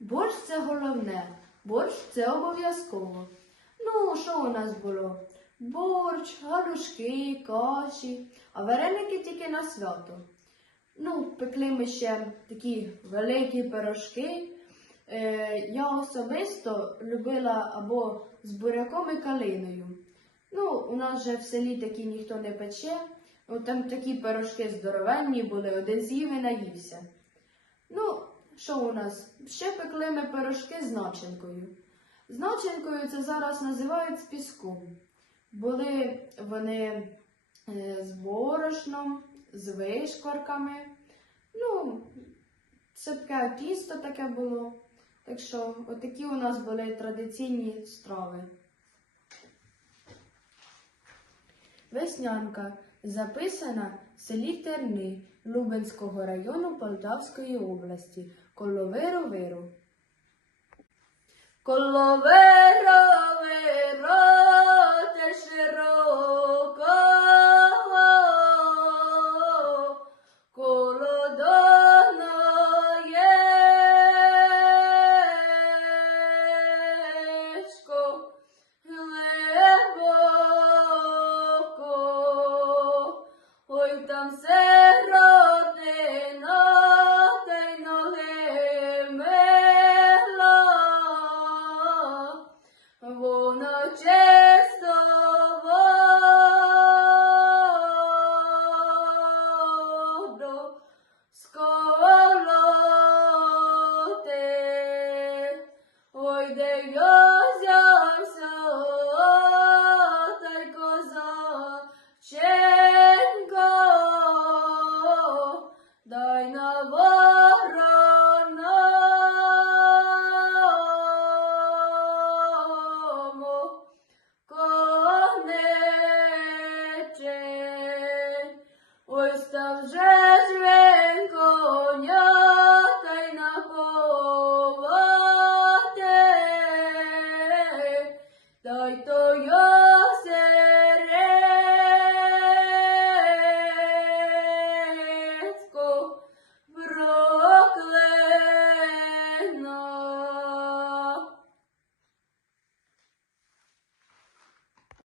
Борщ це головне, борщ це обов'язково. Ну, що у нас було? Борщ, галушки, каші, а вареники тільки на свято. Ну, пекли ми ще такі великі пирожки. Е, я особисто любила або з буряком і калиною. Ну, у нас же в селі такі ніхто не пече. Ну, там такі пирожки здоровенні були, один з'їв і наївся. Що у нас? Ще пекли ми пирожки з начинкою. З начинкою це зараз називають з піском. Були вони е, з борошном, з вишкварками. Ну, цепке тісто таке було. Так що, отакі у нас були традиційні страви. Веснянка записана в селі Терни Лубенського району Полтавської області. Коловеро-веро. Коловеро ой там сиротина, та й ноги мила, вона чисто сколоти, ой де я novo.